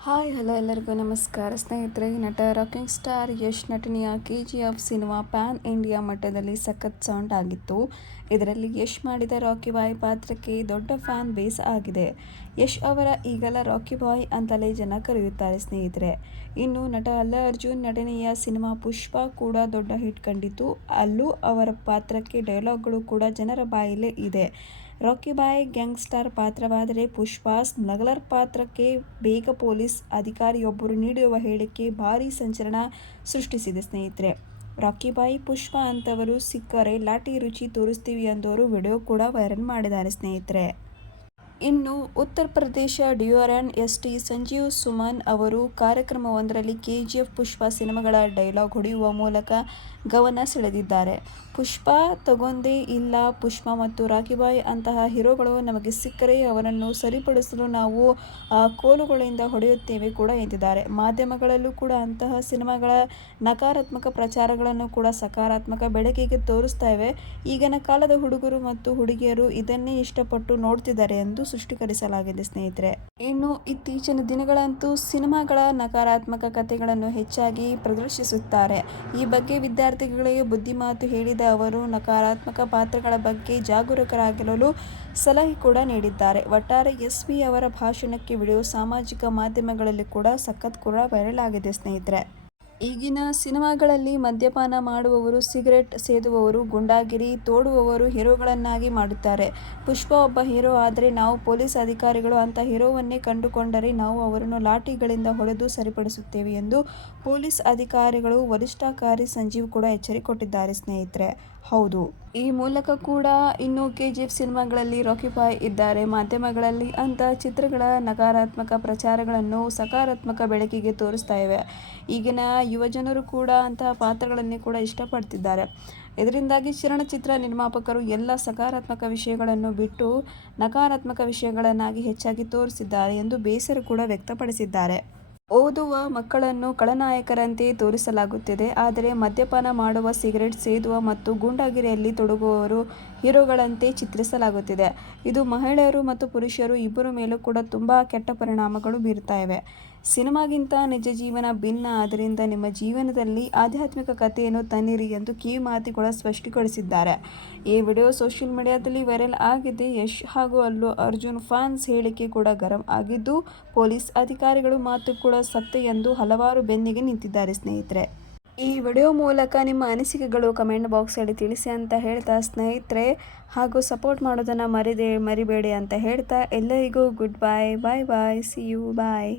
Hi hello ಎಲ್ಲರಿಗೂ ನಮಸ್ಕಾರ ಸ್ನೇಹಿತರೆ. ನಟ ರಾಕಿಂಗ್ ಸ್ಟಾರ್ ಯಶ್ ನಟನೆಯ KGF ಸಿನಿಮಾ ಪ್ಯಾನ್ ಇಂಡಿಯಾ ಮಟ್ಟದಲ್ಲಿ ಸಖತ್ ಸೌಂಡ್ ಆಗಿತ್ತು. ಇದರಲ್ಲಿ ಯಶ್ ಮಾಡಿದ ರಾಕಿ ಬಾಯ್ ಪಾತ್ರಕ್ಕೆ ದೊಡ್ಡ ಫ್ಯಾನ್ ಬೇಸ್ ಆಗಿದೆ. ಯಶ್ ಅವರ ಈಗಲ ರಾಕಿ ಬಾಯ್ ಅಂತಲೇ ಜನ ಕರೆಯುತ್ತಾರೆ ಸ್ನೇಹಿತರೆ. ಇನ್ನು ನಟ ಅಲ್ಲು ಅರ್ಜುನ್ ನಟನೆಯ ಸಿನಿಮಾ ಪುಷ್ಪ ಕೂಡ ದೊಡ್ಡ ಹಿಟ್ ಕಂಡಿತ್ತು. ಅಲ್ಲು ಅವರ ಪಾತ್ರಕ್ಕೆ ಡೈಲಾಗ್ಗಳು ಕೂಡ ಜನರ ಬಾಯಲ್ಲೇ ಇದೆ. ರಾಕಿ ಬಾಯ್ ಗ್ಯಾಂಗ್ಸ್ಟರ್ ಪಾತ್ರವಾದರೆ ಪುಷ್ಪಾ ಸ್ಮಗ್ಲರ್ ಪಾತ್ರಕ್ಕೆ ಬೇಗ ಪೊಲೀಸ್ ಅಧಿಕಾರಿಯೊಬ್ಬರು ನೀಡಿರುವ ಹೇಳಿಕೆ ಭಾರೀ ಸಂಚಲನ ಸೃಷ್ಟಿಸಿದೆ ಸ್ನೇಹಿತರೆ. ರಾಕಿ ಬಾಯ್ ಪುಷ್ಪ ಅಂತವರು ಸಿಕ್ಕರೆ ಲಾಠಿ ರುಚಿ ತೋರಿಸ್ತೀವಿ ಎಂದವರು ವಿಡಿಯೋ ಕೂಡ ವೈರಲ್ ಮಾಡಿದ್ದಾರೆ ಸ್ನೇಹಿತರೆ. ಇನ್ನು ಉತ್ತರ ಪ್ರದೇಶ ಡಿಯೋರನ್ ಎಸ್ ಟಿ ಸಂಜೀವ್ ಸುಮನ್ ಅವರು ಕಾರ್ಯಕ್ರಮವೊಂದರಲ್ಲಿ KGF ಪುಷ್ಪ ಸಿನಿಮಾಗಳ ಡೈಲಾಗ್ ಹೊಡೆಯುವ ಮೂಲಕ ಗಮನ ಸೆಳೆದಿದ್ದಾರೆ. ಪುಷ್ಪ ತಗೊಂಡೇ ಇಲ್ಲ. ಪುಷ್ಪ ಮತ್ತು ರಾಕಿ ಬಾಯ್ ಅಂತಹ ಹೀರೋಗಳು ನಮಗೆ ಸಿಕ್ಕರೆ ಅವರನ್ನು ಸರಿಪಡಿಸಲು ನಾವು ಕೋಲುಗಳಿಂದ ಹೊಡೆಯುತ್ತೇವೆ ಕೂಡ ಎಂದಿದ್ದಾರೆ. ಮಾಧ್ಯಮಗಳಲ್ಲೂ ಕೂಡ ಅಂತಹ ಸಿನಿಮಾಗಳ ನಕಾರಾತ್ಮಕ ಪ್ರಚಾರಗಳನ್ನು ಕೂಡ ಸಕಾರಾತ್ಮಕ ಬೆಳಕಿಗೆ ತೋರಿಸ್ತಾ ಇವೆ. ಈಗಿನ ಕಾಲದ ಹುಡುಗರು ಮತ್ತು ಹುಡುಗಿಯರು ಇದನ್ನೇ ಇಷ್ಟಪಟ್ಟು ನೋಡ್ತಿದ್ದಾರೆ ಎಂದು ಸೃಷ್ಟೀಕರಿಸಲಾಗಿದೆ ಸ್ನೇಹಿತರೆ. ಇನ್ನು ಇತ್ತೀಚಿನ ದಿನಗಳಂತೂ ಸಿನಿಮಾಗಳ ನಕಾರಾತ್ಮಕ ಕಥೆಗಳನ್ನು ಹೆಚ್ಚಾಗಿ ಪ್ರದರ್ಶಿಸುತ್ತಾರೆ. ಈ ಬಗ್ಗೆ ವಿದ್ಯಾರ್ಥಿಗಳಿಗೆ ಬುದ್ಧಿಮಾತು ಹೇಳಿದ ಅವರು ನಕಾರಾತ್ಮಕ ಪಾತ್ರಗಳ ಬಗ್ಗೆ ಜಾಗರೂಕರಾಗಿರಲು ಸಲಹೆ ಕೂಡ ನೀಡಿದ್ದಾರೆ. ಒಟ್ಟಾರೆ SV ಅವರ ಭಾಷಣಕ್ಕೆ ವಿಡಿಯೋ ಸಾಮಾಜಿಕ ಮಾಧ್ಯಮಗಳಲ್ಲಿ ಕೂಡ ಸಖತ್ ಕೂಡ ವೈರಲ್ ಆಗಿದೆ ಸ್ನೇಹಿತರೆ. ಈಗಿನ ಸಿನಿಮಾಗಳಲ್ಲಿ ಮದ್ಯಪಾನ ಮಾಡುವವರು, ಸಿಗರೆಟ್ ಸೇದುವವರು, ಗುಂಡಾಗಿರಿ ತೋಡುವವರು ಹೀರೋಗಳನ್ನಾಗಿ ಮಾಡುತ್ತಾರೆ. ಪುಷ್ಪ ಒಬ್ಬ ಹೀರೋ ಆದರೆ ನಾವು ಪೊಲೀಸ್ ಅಧಿಕಾರಿಗಳು ಅಂತ ಹೀರೋವನ್ನೇ ಕಂಡುಕೊಂಡರೆ ನಾವು ಅವರನ್ನು ಲಾಠಿಗಳಿಂದ ಹೊಡೆದು ಸರಿಪಡಿಸುತ್ತೇವೆ ಎಂದು ಪೊಲೀಸ್ ಅಧಿಕಾರಿಗಳು ವರಿಷ್ಠಾಧಿಕಾರಿ ಸಂಜೀವ್ ಕೂಡ ಎಚ್ಚರಿಕೆ ಕೊಟ್ಟಿದ್ದಾರೆ ಸ್ನೇಹಿತರೆ. ಹೌದು, ಈ ಮೂಲಕ ಕೂಡ ಇನ್ನು KGF ಸಿನಿಮಾಗಳಲ್ಲಿ ರಾಕಿ ಬಾಯ್ ಇದ್ದಾರೆ. ಮಾಧ್ಯಮಗಳಲ್ಲಿ ಅಂತಹ ಚಿತ್ರಗಳ ನಕಾರಾತ್ಮಕ ಪ್ರಚಾರಗಳನ್ನು ಸಕಾರಾತ್ಮಕ ಬೆಳಕಿಗೆ ತೋರಿಸ್ತಾ ಇವೆ. ಈಗಿನ ಯುವಜನರು ಕೂಡ ಅಂತಹ ಪಾತ್ರಗಳನ್ನೇ ಕೂಡ ಇಷ್ಟಪಡ್ತಿದ್ದಾರೆ. ಇದರಿಂದಾಗಿ ಚಲನಚಿತ್ರ ನಿರ್ಮಾಪಕರು ಎಲ್ಲ ಸಕಾರಾತ್ಮಕ ವಿಷಯಗಳನ್ನು ಬಿಟ್ಟು ನಕಾರಾತ್ಮಕ ವಿಷಯಗಳನ್ನಾಗಿ ಹೆಚ್ಚಾಗಿ ತೋರಿಸಿದ್ದಾರೆ ಎಂದು ಬೇಸರ ಕೂಡ ವ್ಯಕ್ತಪಡಿಸಿದ್ದಾರೆ. ಓದುವ ಮಕ್ಕಳನ್ನು ಖಳನಾಯಕರಂತೆ ತೋರಿಸಲಾಗುತ್ತಿದೆ. ಆದರೆ ಮದ್ಯಪಾನ ಮಾಡುವ, ಸಿಗರೆಟ್ ಸೇದುವ ಮತ್ತು ಗೂಂಡಾಗಿರಿಯಲ್ಲಿ ತೊಡಗುವವರು ಹೀರೋಗಳಂತೆ ಚಿತ್ರಿಸಲಾಗುತ್ತಿದೆ. ಇದು ಮಹಿಳೆಯರು ಮತ್ತು ಪುರುಷರು ಇಬ್ಬರ ಮೇಲೂ ಕೂಡ ತುಂಬಾ ಕೆಟ್ಟ ಪರಿಣಾಮಗಳು ಬೀರ್ತಾ ಇವೆ. ಸಿನಿಮಾಗಿಂತ ನಿಜ ಜೀವನ ಭಿನ್ನ. ಆದ್ದರಿಂದ ನಿಮ್ಮ ಜೀವನದಲ್ಲಿ ಆಧ್ಯಾತ್ಮಿಕ ಕಥೆಯನ್ನು ತನ್ನಿರಿ ಎಂದು ಕಿವಿಮಾತುಗಳ ಸ್ಪಷ್ಟೀಕರಿಸಿದ್ದಾರೆ. ಈ ವಿಡಿಯೋ ಸೋಷಿಯಲ್ ಮೀಡಿಯಾದಲ್ಲಿ ವೈರಲ್ ಆಗಿದೆ. ಯಶ್ ಹಾಗೂ ಅಲ್ಲು ಅರ್ಜುನ್ ಫ್ಯಾನ್ಸ್ ಹೇಳಿಕೆ ಕೂಡ ಗರಂ ಆಗಿದ್ದು, ಪೊಲೀಸ್ ಅಧಿಕಾರಿಗಳು ಮಾತು ಕೂಡ ಸತ್ಯ ಎಂದು ಹಲವರು ಬೆನ್ನಿಗೆ ನಿಂತಿದ್ದಾರೆ ಸ್ನೇಹಿತರೆ. ಈ ವಿಡಿಯೋ ಮೂಲಕ ನಿಮ್ಮ ಅನಿಸಿಕೆಗಳು ಕಮೆಂಟ್ ಬಾಕ್ಸಲ್ಲಿ ತಿಳಿಸಿ ಅಂತ ಹೇಳ್ತಾ ಸ್ನೇಹಿತರೆ, ಹಾಗೂ ಸಪೋರ್ಟ್ ಮಾಡೋದನ್ನು ಮರಿಬೇಡಿ ಅಂತ ಹೇಳ್ತಾ ಎಲ್ಲರಿಗೂ good bye. Bye bye. See you. Bye.